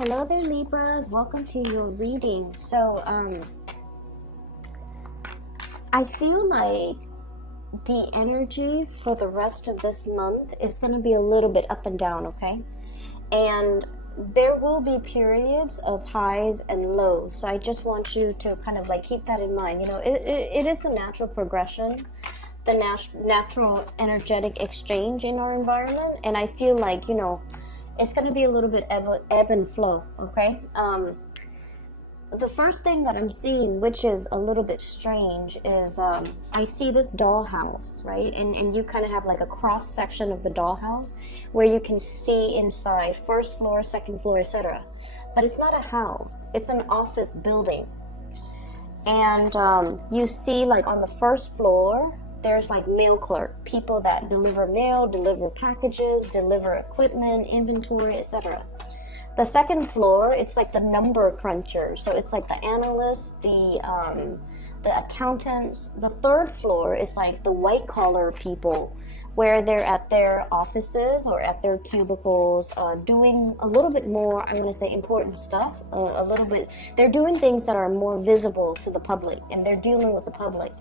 Hello there, Libras. Welcome to your reading. So, I feel like the energy for the rest of this month is going to be a little bit up and down, okay? And there will be periods of highs and lows. So I just want you to kind of like keep that in mind. You know, it is the natural progression, the natural energetic exchange in our environment. And I feel like, you know, it's going to be a little bit ebb and flow, okay? The first thing that I'm seeing, which is a little bit strange, is I see this dollhouse, right? And you kind of have like a cross section of the dollhouse where you can see inside, first floor, second floor, etc. But it's not a house, it's an office building. And you see like on the first floor, there's like mail clerk, people that deliver mail, deliver packages, deliver equipment, inventory, etc. The second floor, it's like the number cruncher. So it's like the analysts, the accountants. The third floor is like the white collar people, where they're at their offices or at their cubicles, doing a little bit more, I want to say, important stuff. A little bit, they're doing things that are more visible to the public, and they're dealing with the public.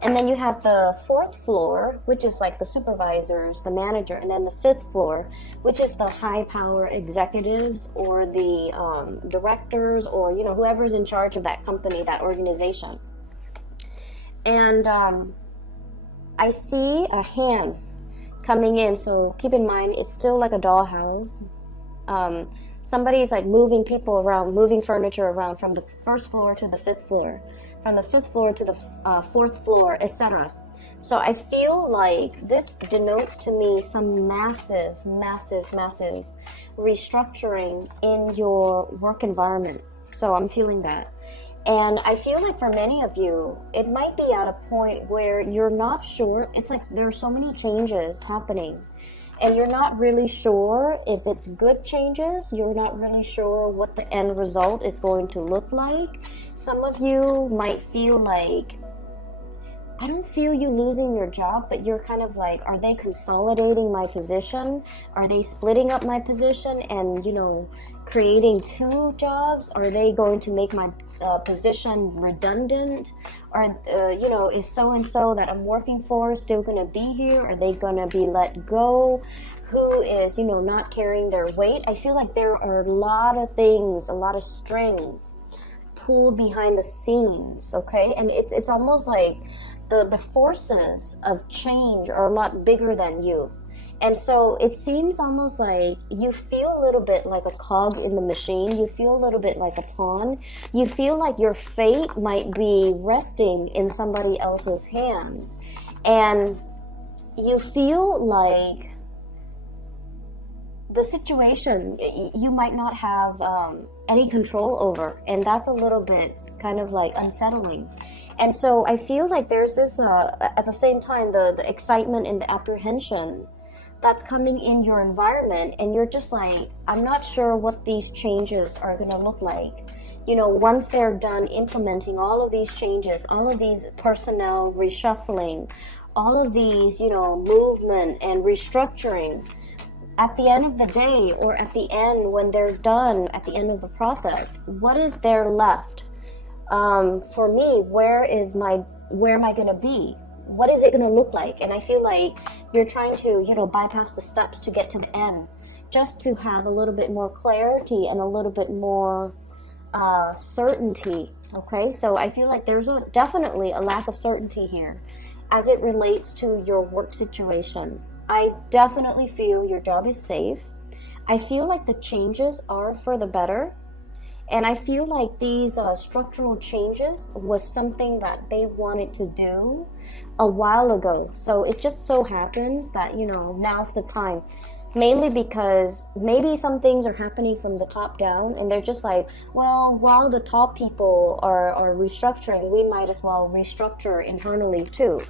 And then you have the fourth floor, which is like the supervisors, the manager, and then the fifth floor, which is the high power executives or the directors, or, you know, whoever's in charge of that company, that organization. And I see a hand coming in, so keep in mind it's still like a dollhouse. Somebody's like moving people around, moving furniture around from the first floor to the fifth floor, from the fifth floor to the fourth floor, etc. So I feel like this denotes to me some massive restructuring in your work environment. So I'm feeling that. And I feel like for many of you, it might be at a point where you're not sure. It's like there are so many changes happening, and you're not really sure if it's good changes. You're not really sure what the end result is going to look like. Some of you might feel like, I don't feel you losing your job, but you're kind of like, are they consolidating my position? Are they splitting up my position and, you know, creating two jobs? Are they going to make my position redundant? Or, you know, is so-and-so that I'm working for still going to be here? Are they going to be let go? Who is, you know, not carrying their weight? I feel like there are a lot of things, a lot of strings pulled behind the scenes, okay? And it's almost like the forces of change are a lot bigger than you. And so it seems almost like you feel a little bit like a cog in the machine. You feel a little bit like a pawn. You feel like your fate might be resting in somebody else's hands. And you feel like the situation you might not have any control over. And that's a little bit kind of like unsettling. And so I feel like there's this, at the same time, the excitement and the apprehension that's coming in your environment, and you're just like, I'm not sure what these changes are going to look like. You know, once they're done implementing all of these changes, all of these personnel reshuffling, all of these, you know, movement and restructuring, at the end of the day, or at the end when they're done, at the end of the process, what is there left? For me, where am I going to be? What is it going to look like? And I feel like you're trying to, you know, bypass the steps to get to the end, just to have a little bit more clarity and a little bit more certainty. Okay, so I feel like there's definitely a lack of certainty here as it relates to your work situation. I definitely feel your job is safe. I feel like the changes are for the better. And I feel like these structural changes was something that they wanted to do a while ago. So it just so happens that, you know, now's the time. Mainly because maybe some things are happening from the top down, and they're just like, well, while the top people are restructuring, we might as well restructure internally too.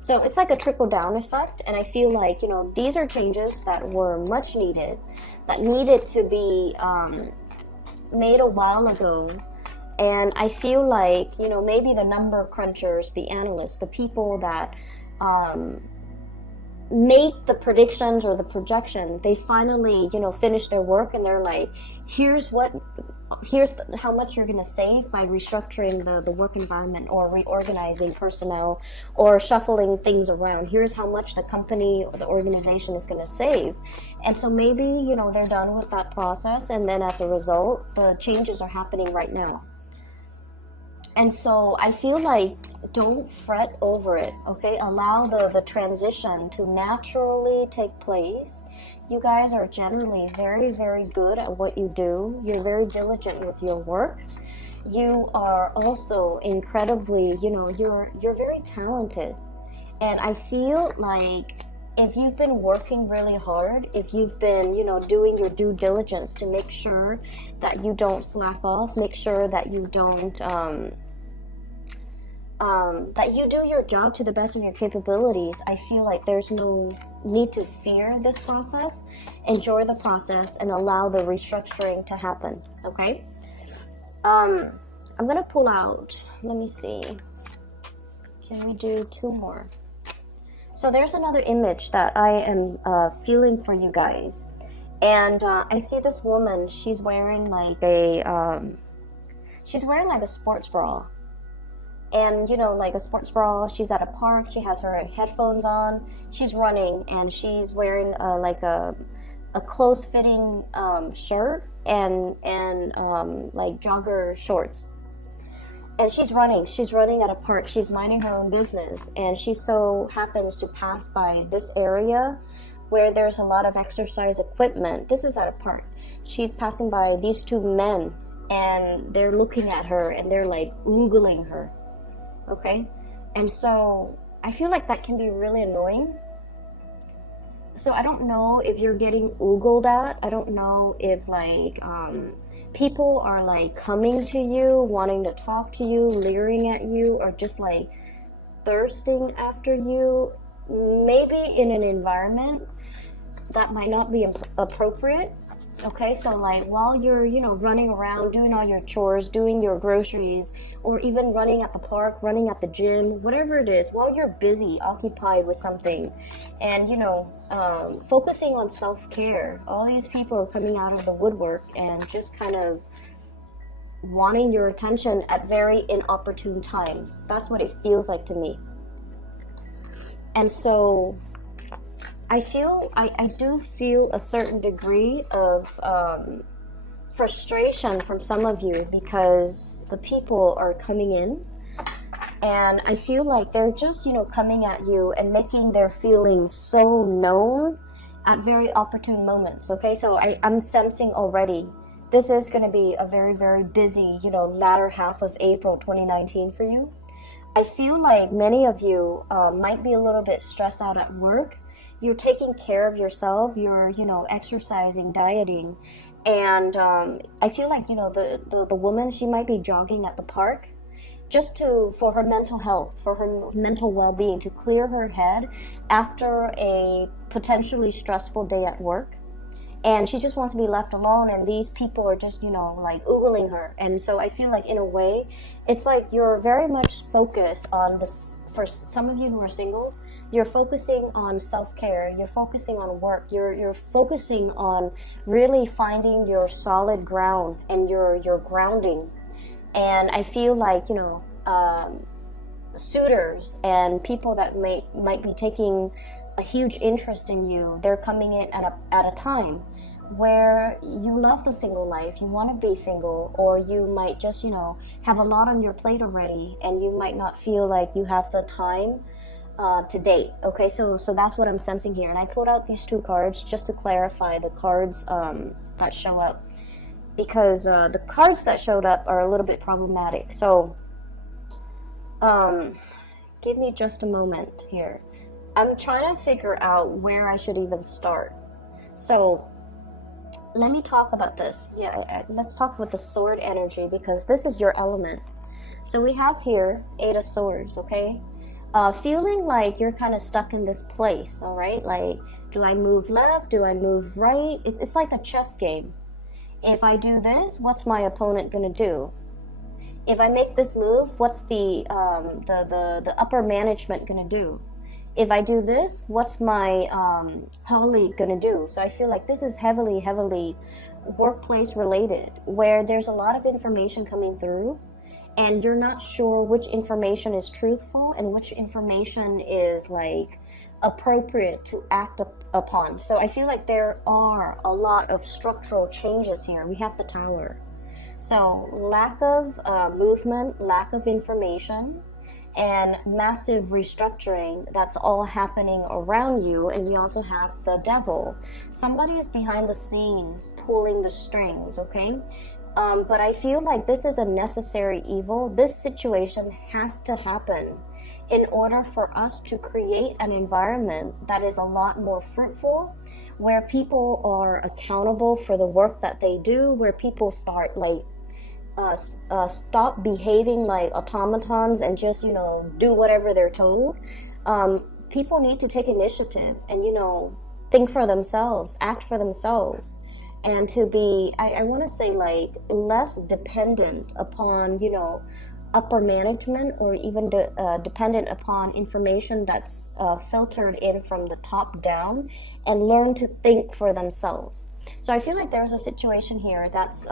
So it's like a trickle-down effect, and I feel like, you know, these are changes that were much needed, that needed to be made a while ago. And I feel like, you know, maybe the number crunchers, the analysts, the people that make the predictions or the projection. They finally, finish their work, and they're like, here's how much you're going to save by restructuring the work environment, or reorganizing personnel, or shuffling things around. Here's how much the company or the organization is going to save. And so maybe, they're done with that process, and then as a result, the changes are happening right now. And so I feel like, don't fret over it, okay? Allow the transition to naturally take place. You guys are generally very, very good at what you do. You're very diligent with your work. You are also incredibly, you're very talented. And I feel like if you've been working really hard, if you've been, doing your due diligence to make sure that you don't slack off, make sure that you don't, that you do your job to the best of your capabilities, I feel like there's no need to fear this process. Enjoy the process and allow the restructuring to happen, okay? I'm gonna pull out, let me see. Can we do 2 more? So there's another image that I am feeling for you guys. And I see this woman, she's wearing like a sports bra. And, like a sports bra, she's at a park, she has her headphones on, she's running, and she's wearing like a close-fitting shirt and like jogger shorts. And she's running at a park, she's minding her own business, and she so happens to pass by this area where there's a lot of exercise equipment. This is at a park. She's passing by these 2 men, and they're looking at her, and they're like oogling her. Okay, and so I feel like that can be really annoying. So I don't know if you're getting oogled at. I don't know if like people are like coming to you, wanting to talk to you, leering at you, or just like thirsting after you. Maybe in an environment that might not be appropriate. Okay, so like while you're, running around, doing all your chores, doing your groceries, or even running at the park, running at the gym, whatever it is, while you're busy, occupied with something, and, focusing on self-care, all these people are coming out of the woodwork and just kind of wanting your attention at very inopportune times. That's what it feels like to me. And so I do feel a certain degree of frustration from some of you, because the people are coming in, and I feel like they're just, coming at you and making their feelings so known at very opportune moments, okay? So I'm sensing already this is going to be a very, very busy, latter half of April 2019 for you. I feel like many of you might be a little bit stressed out at work. You're taking care of yourself, you're, exercising, dieting, and I feel like, the woman, she might be jogging at the park just for her mental health, for her mental well-being, to clear her head after a potentially stressful day at work. And she just wants to be left alone, and these people are just, like oogling her. And so I feel like in a way, it's like you're very much focused on this. For some of you who are single, you're focusing on self-care, you're focusing on work, you're focusing on really finding your solid ground and your grounding. And I feel like, suitors and people that might be taking a huge interest in you, they're coming in at a time where you love the single life, you want to be single, or you might just, have a lot on your plate already, and you might not feel like you have the time to date. Okay, so that's what I'm sensing here. And I pulled out these 2 cards just to clarify the cards that show up, because the cards that showed up are a little bit problematic. So give me just a moment here. I'm trying to figure out where I should even start. So let me talk about this. Let's talk with the sword energy, because this is your element. So we have here 8 of Swords, okay? Feeling like you're kind of stuck in this place, all right? Like, do I move left? Do I move right? It's like a chess game. If I do this, what's my opponent gonna do? If I make this move, what's the upper management gonna do? If I do this, what's my colleague gonna do? So I feel like this is heavily workplace related, where there's a lot of information coming through and you're not sure which information is truthful and which information is like appropriate to act upon. So I feel like there are a lot of structural changes here. We have the Tower. So lack of movement, lack of information, and massive restructuring that's all happening around you. And we also have the Devil. Somebody is behind the scenes pulling the strings, okay? But I feel like this is a necessary evil. This situation has to happen in order for us to create an environment that is a lot more fruitful, where people are accountable for the work that they do, where people start like stop behaving like automatons and just, you know, do whatever they're told. People need to take initiative and, you know, think for themselves, act for themselves, and to be, I want to say, like, less dependent upon, you know, upper management, or even dependent upon information that's filtered in from the top down, and learn to think for themselves. So I feel like there's a situation here that's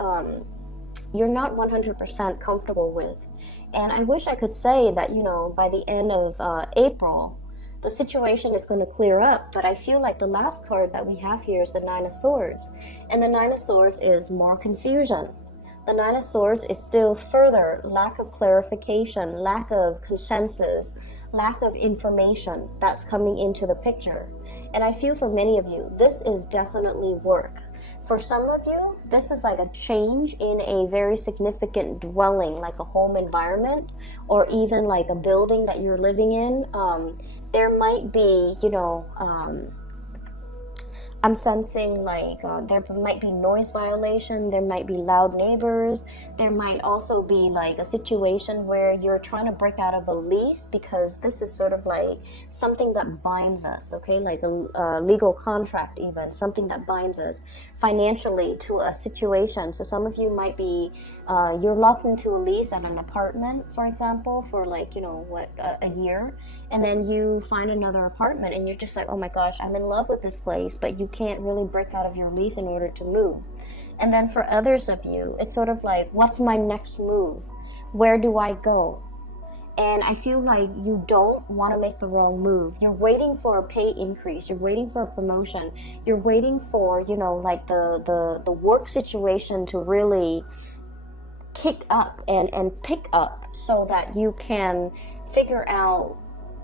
you're not 100% comfortable with. And I wish I could say that, you know, by the end of April, the situation is going to clear up. But I feel like the last card that we have here is the Nine of Swords. And the Nine of Swords is more confusion. The Nine of Swords is still further lack of clarification, lack of consensus, lack of information that's coming into the picture. And I feel for many of you, this is definitely work. For some of you, this is like a change in a very significant dwelling, like a home environment, or even like a building that you're living in. There might be, you know, I'm sensing like there might be noise violation, there might be loud neighbors, there might also be like a situation where you're trying to break out of a lease, because this is sort of like something that binds us, okay, like a legal contract, even something that binds us financially to a situation. So some of you might be you're locked into a lease at an apartment, for example, for like, you know, what, a year, and then you find another apartment and you're just like, oh my gosh, I'm in love with this place, but you can't really break out of your lease in order to move. And then for others of you, it's sort of like, what's my next move? Where do I go? And I feel like you don't want to make the wrong move. You're waiting for a pay increase. You're waiting for a promotion. You're waiting for, you know, like the work situation to really kick up and pick up, so that you can figure out,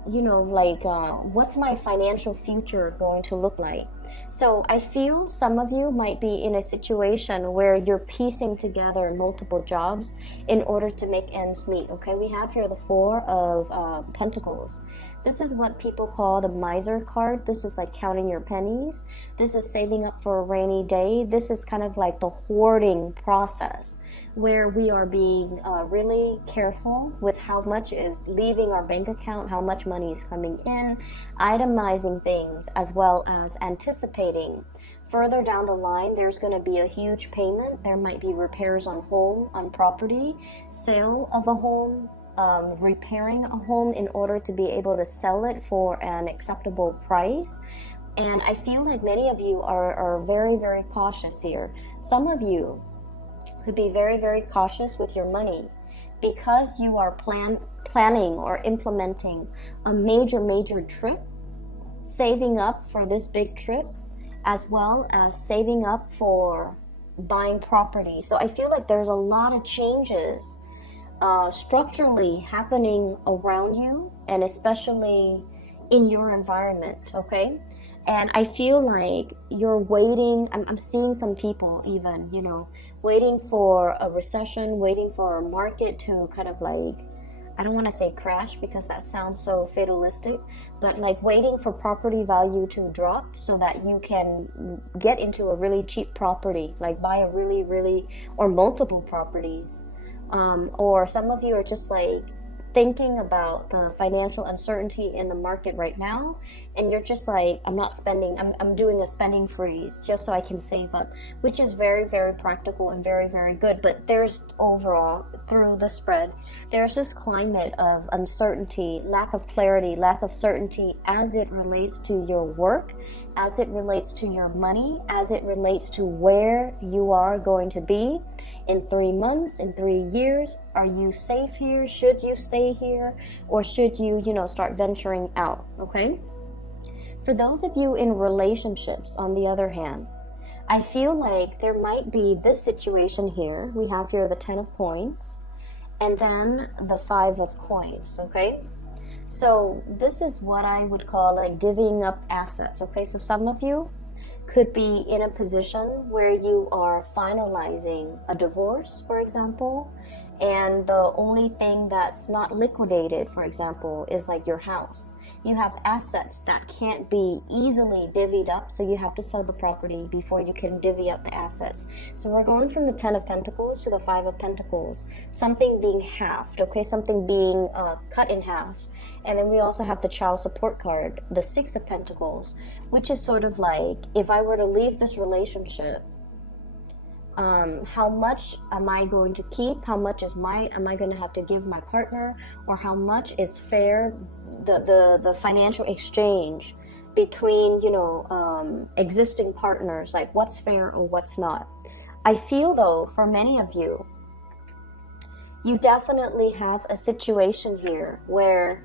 you know, like what's my financial future going to look like. So I feel some of you might be in a situation where you're piecing together multiple jobs in order to make ends meet. Okay, we have here the Four of Pentacles. This is what people call the miser card. This is like counting your pennies. This is saving up for a rainy day. This is kind of like the hoarding process, where we are being really careful with how much is leaving our bank account, how much money is coming in, itemizing things, as well as anticipating further down the line there's going to be a huge payment. There might be repairs on home, on property, sale of a home, repairing a home in order to be able to sell it for an acceptable price. And I feel like many of you are very cautious here. Some of you could be very cautious with your money, because you are planning or implementing a major trip, saving up for this big trip, as well as saving up for buying property. So I feel like there's a lot of changes structurally happening around you, and especially in your environment, okay? And I feel like you're waiting, I'm seeing some people even, you know, waiting for a recession, waiting for a market to kind of like, I don't want to say crash because that sounds so fatalistic, but like waiting for property value to drop so that you can get into a really cheap property, like buy a really, or multiple properties. Or some of you are just like thinking about the financial uncertainty in the market right now, and you're just like, I'm not spending, I'm doing a spending freeze just so I can save up, which is very, very practical and very, very good. But there's overall, through the spread, there's this climate of uncertainty, lack of clarity, lack of certainty as it relates to your work, as it relates to your money, as it relates to where you are going to be in 3 months, in 3 years. Are you safe here? Should you stay here? Or should you, start venturing out, okay? For those of you in relationships, on the other hand, I feel like there might be this situation here. We have here the 10 of coins, and then the 5 of coins, okay? So this is what I would call like divvying up assets, okay? So some of you could be in a position where you are finalizing a divorce, for example, and the only thing that's not liquidated, for example, is like your house. You have assets that can't be easily divvied up, so you have to sell the property before you can divvy up the assets. So we're going from the 10 of Pentacles to the 5 of Pentacles. Something being halved, okay? Something being cut in half. And then we also have the child support card, the 6 of Pentacles, which is sort of like, if I were to leave this relationship, how much am I going to keep? How much am I going to have to give my partner? Or how much is fair, the financial exchange between, existing partners, like what's fair or what's not. I feel though, for many of you, you definitely have a situation here where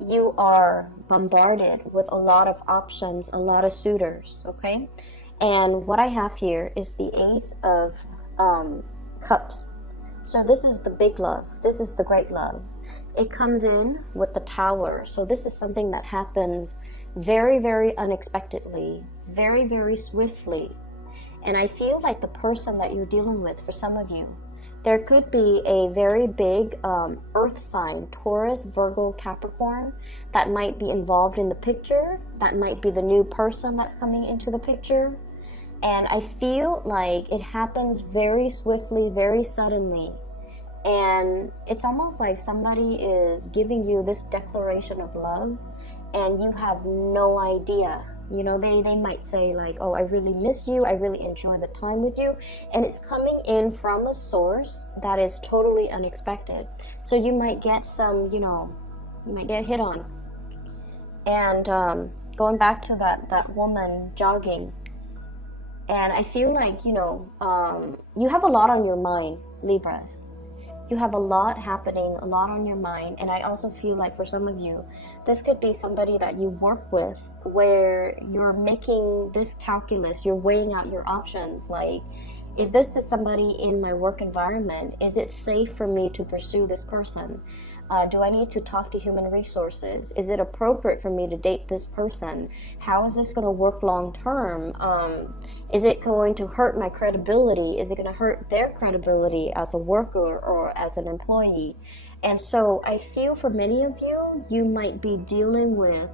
you are bombarded with a lot of options, a lot of suitors, okay? And what I have here is the Ace of Cups. So this is the big love. This is the great love. It comes in with the Tower. So this is something that happens very, very unexpectedly, very, very swiftly. And I feel like the person that you're dealing with, for some of you, there could be a very big earth sign, Taurus, Virgo, Capricorn, that might be involved in the picture. That might be the new person that's coming into the picture. And I feel like it happens very swiftly, very suddenly. And it's almost like somebody is giving you this declaration of love and you have no idea. They might say like, oh, I really miss you. I really enjoy the time with you. And it's coming in from a source that is totally unexpected. So you might get some, you might get hit on. And going back to that woman jogging, and I feel like, you have a lot on your mind, Libras. You have a lot happening, a lot on your mind. And I also feel like for some of you, this could be somebody that you work with where you're making this calculus, you're weighing out your options. Like, if this is somebody in my work environment, is it safe for me to pursue this person? Do I need to talk to human resources? Is it appropriate for me to date this person? How is this going to work long term? Is it going to hurt my credibility? Is it going to hurt their credibility as a worker or as an employee? And so I feel for many of you, you might be dealing with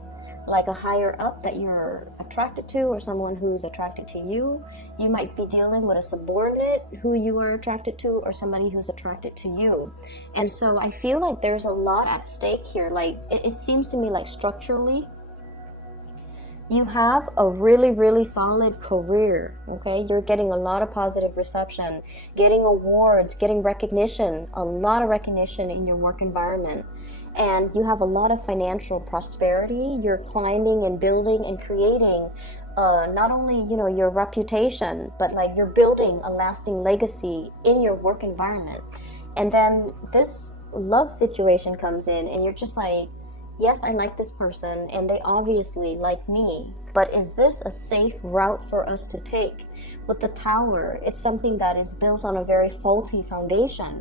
like a higher up that you're attracted to, or someone who's attracted to you. You might be dealing with a subordinate who you are attracted to, or somebody who's attracted to you. And so I feel like there's a lot at stake here. Like it seems to me like structurally you have a really, really solid career, okay? You're getting a lot of positive reception, getting awards, getting recognition, a lot of recognition in your work environment. And you have a lot of financial prosperity. You're climbing and building and creating not only, your reputation, but like you're building a lasting legacy in your work environment. And then this love situation comes in and you're just like, yes, I like this person and they obviously like me, but is this a safe route for us to take? With the Tower, it's something that is built on a very faulty foundation.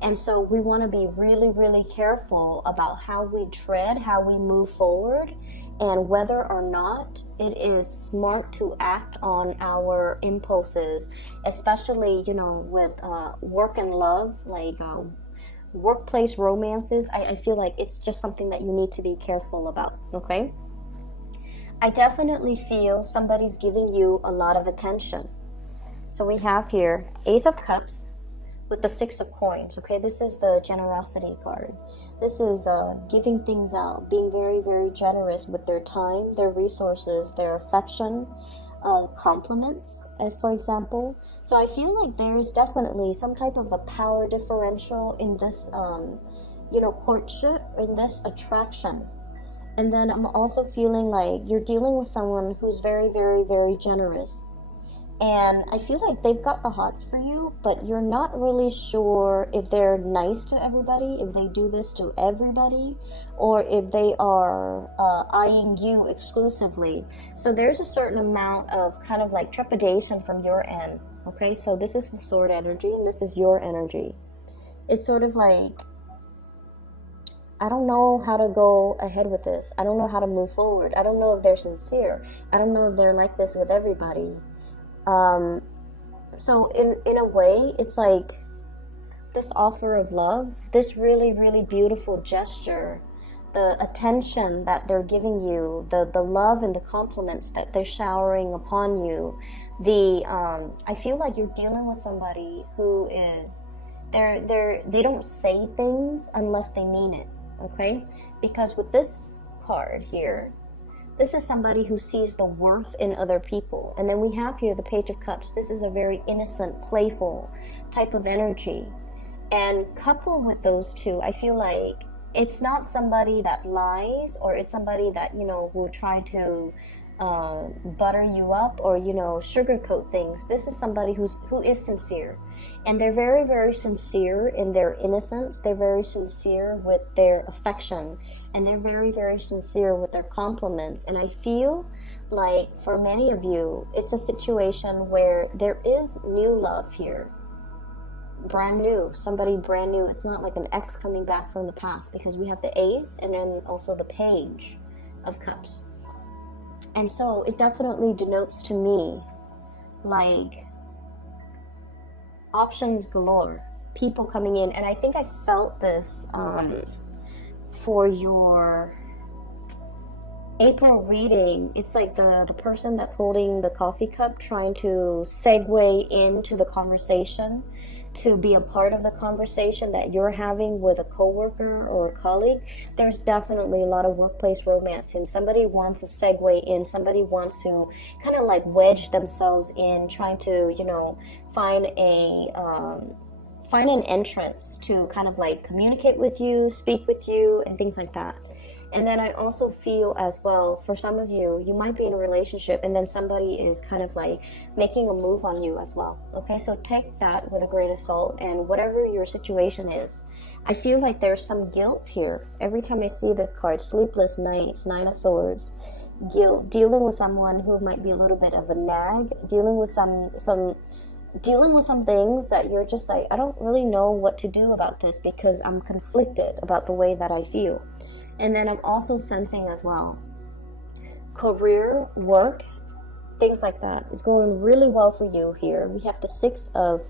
And so we want to be really, really careful about how we tread, how we move forward, and whether or not it is smart to act on our impulses, especially, with work and love, like workplace romances. I feel like it's just something that you need to be careful about, okay? I definitely feel somebody's giving you a lot of attention. So we have here Ace of Cups with the 6 of Coins, okay? This is the generosity card. This is giving things out, being very, very generous with their time, their resources, their affection, compliments, as for example. So I feel like there's definitely some type of a power differential in this, courtship, in this attraction. And then I'm also feeling like you're dealing with someone who's very, very, very generous. And I feel like they've got the hots for you, but you're not really sure if they're nice to everybody, if they do this to everybody, or if they are eyeing you exclusively. So there's a certain amount of kind of like trepidation from your end. Okay, so this is the sword energy and this is your energy. It's sort of like, I don't know how to go ahead with this. I don't know how to move forward. I don't know if they're sincere. I don't know if they're like this with everybody. So in a way, it's like this offer of love, this really, really beautiful gesture, the attention that they're giving you, the love and the compliments that they're showering upon you. I feel like you're dealing with somebody who is, they don't say things unless they mean it, okay? Because with this card here, this is somebody who sees the worth in other people. And then we have here the Page of Cups. This is a very innocent, playful type of energy. And coupled with those two, I feel like it's not somebody that lies, or it's somebody that, will try to butter you up or, sugarcoat things. This is somebody who is sincere. And they're very, very sincere in their innocence. They're very sincere with their affection. And they're very, very sincere with their compliments. And I feel like for many of you, it's a situation where there is new love here. Brand new. Somebody brand new. It's not like an ex coming back from the past, because we have the Ace and then also the Page of Cups. And so it definitely denotes to me like options galore, people coming in. And I think I felt this for your April reading. It's like the person that's holding the coffee cup trying to segue into the conversation, to be a part of the conversation that you're having with a coworker or a colleague. There's definitely a lot of workplace romance, and somebody wants to segue in, somebody wants to kind of like wedge themselves in, trying to, find an entrance to kind of like communicate with you, speak with you, and things like that. And then I also feel as well, for some of you, you might be in a relationship and then somebody is kind of like making a move on you as well. Okay, so take that with a grain of salt, and whatever your situation is. I feel like there's some guilt here. Every time I see this card, sleepless nights, Nine of Swords, guilt, dealing with someone who might be a little bit of a nag, dealing with some things that you're just like, I don't really know what to do about this because I'm conflicted about the way that I feel. And then I'm also sensing as well, career, work, things like that is going really well for you here. We have the Six of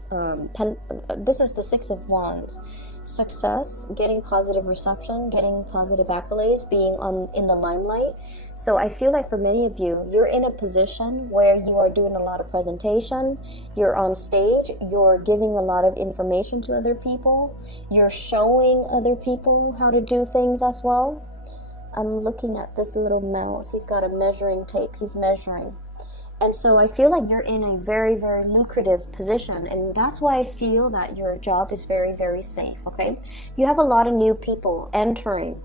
this is the Six of Wands. Success, getting positive reception, getting positive accolades, being in the limelight. So I feel like for many of you, you're in a position where you are doing a lot of presentation, you're on stage, you're giving a lot of information to other people, you're showing other people how to do things as well. I'm looking at this little mouse. He's got a measuring tape. He's measuring. And so I feel like you're in a very, very lucrative position. And that's why I feel that your job is very, very safe, okay? You have a lot of new people entering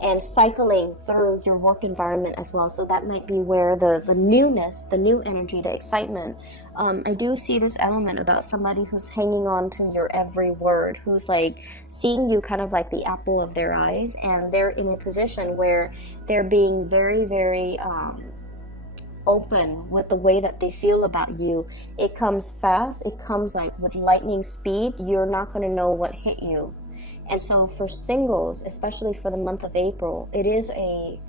and cycling through your work environment as well. So that might be where the newness, the new energy, the excitement. I do see this element about somebody who's hanging on to your every word, who's like seeing you kind of like the apple of their eyes. And they're in a position where they're being very, very open with the way that they feel about you. It comes fast, it comes like with lightning speed. You're not going to know what hit you. And so for singles, especially for the month of April, it is a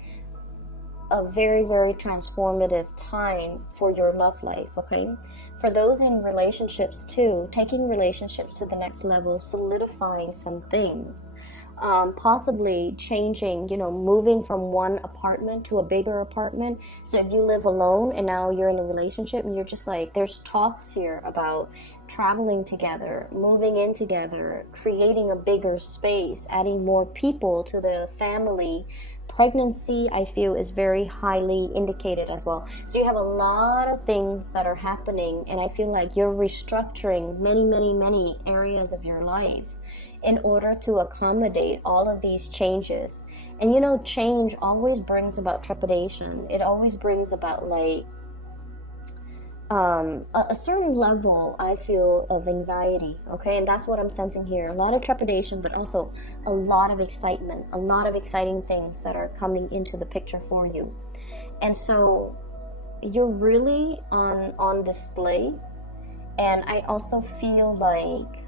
very, very transformative time for your love life, okay? For those in relationships too, taking relationships to the next level, solidifying some things. possibly changing, moving from one apartment to a bigger apartment. So if you live alone and now you're in a relationship and you're just like, there's talks here about traveling together, moving in together, creating a bigger space, adding more people to the family. Pregnancy, I feel, is very highly indicated as well. So you have a lot of things that are happening, and I feel like you're restructuring many, many, many areas of your life in order to accommodate all of these changes. And change always brings about trepidation. It always brings about like a certain level, I feel, of anxiety, okay? And that's what I'm sensing here. A lot of trepidation, but also a lot of excitement, a lot of exciting things that are coming into the picture for you. And so you're really on display. And I also feel like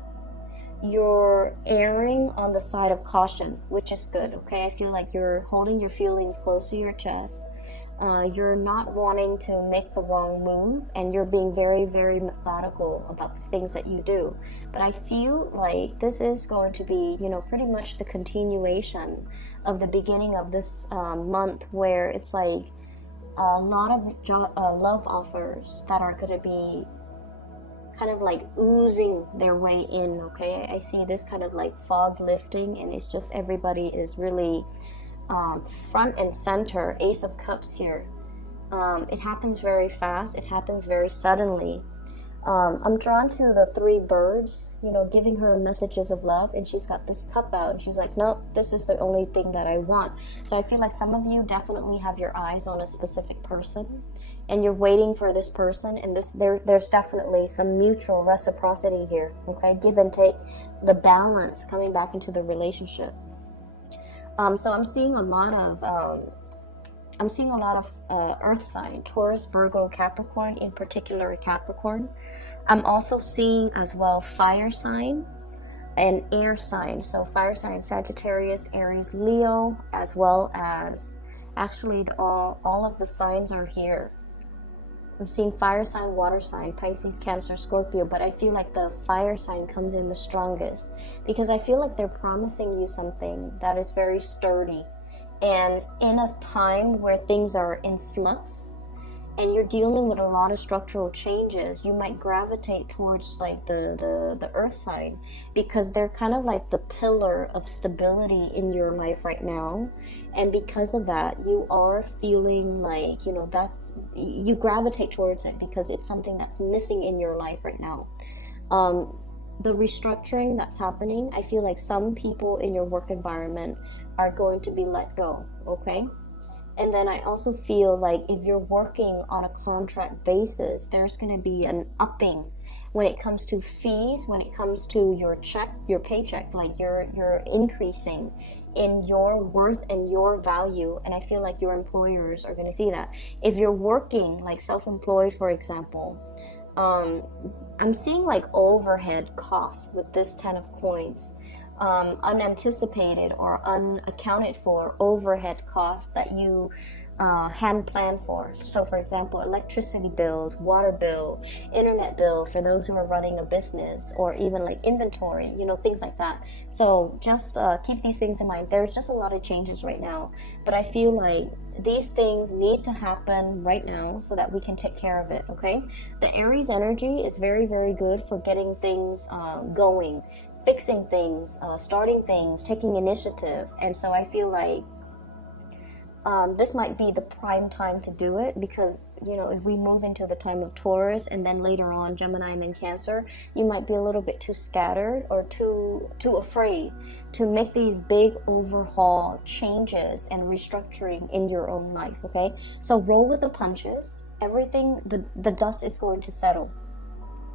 you're erring on the side of caution, which is good, okay? I feel like you're holding your feelings close to your chest. You're not wanting to make the wrong move, and you're being very, very methodical about the things that you do. But I feel like this is going to be, pretty much the continuation of the beginning of this month, where it's like a lot of love offers that are going to be kind of like oozing their way in, okay? I see this kind of like fog lifting, and it's just everybody is really front and center. Ace of Cups here. It happens very fast. It happens very suddenly. I'm drawn to the three birds, giving her messages of love, and she's got this cup out, and she's like, nope, this is the only thing that I want. So I feel like some of you definitely have your eyes on a specific person, and you're waiting for this person, and there's definitely some mutual reciprocity here, okay? Give and take, the balance coming back into the relationship. So I'm seeing a lot of earth sign, Taurus, Virgo, Capricorn, in particular Capricorn. I'm also seeing as well fire sign and air sign. So fire sign, Sagittarius, Aries, Leo, as well as actually all of the signs are here. I'm seeing fire sign, water sign, Pisces, Cancer, Scorpio, but I feel like the fire sign comes in the strongest because I feel like they're promising you something that is very sturdy. And in a time where things are in flux and you're dealing with a lot of structural changes, you might gravitate towards like the earth sign because they're kind of like the pillar of stability in your life right now. And because of that, you are feeling like, you gravitate towards it because it's something that's missing in your life right now. The restructuring that's happening, I feel like some people in your work environment are going to be let go, okay? And then I also feel like if you're working on a contract basis, there's going to be an upping when it comes to fees, when it comes to your paycheck, like you're increasing in your worth and your value. And I feel like your employers are going to see that. If you're working like self-employed, for example, I'm seeing like overhead costs with this 10 of coins. Unanticipated or unaccounted for overhead costs that you hadn't planned for. So for example, electricity bills, water bill, internet bill for those who are running a business, or even like inventory, things like that. So just keep these things in mind. There's just a lot of changes right now, but I feel like these things need to happen right now so that we can take care of it, okay? The Aries energy is very, very good for getting things going, fixing things, starting things, taking initiative. And so I feel like this might be the prime time to do it because, if we move into the time of Taurus and then later on Gemini and then Cancer, you might be a little bit too scattered or too afraid to make these big overhaul changes and restructuring in your own life, okay? So roll with the punches. Everything, the dust is going to settle.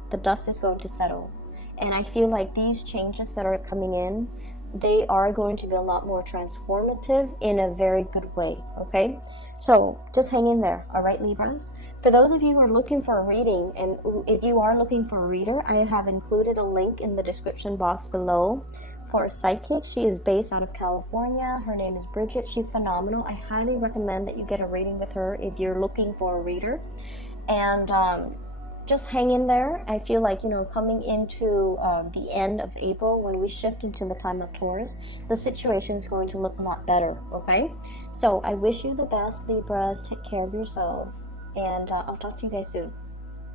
The dust is going to settle. And I feel like these changes that are coming in, they are going to be a lot more transformative in a very good way, okay? So just hang in there, all right, Libras? For those of you who are looking for a reading, and if you are looking for a reader, I have included a link in the description box below for a psychic. She is based out of California. Her name is Bridget. She's phenomenal. I highly recommend that you get a reading with her if you're looking for a reader. And just hang in there. I feel like, you know, coming into the end of April, when we shift into the time of Taurus, the situation is going to look a lot better, okay? So I wish you the best, Libras. Take care of yourself, and I'll talk to you guys soon.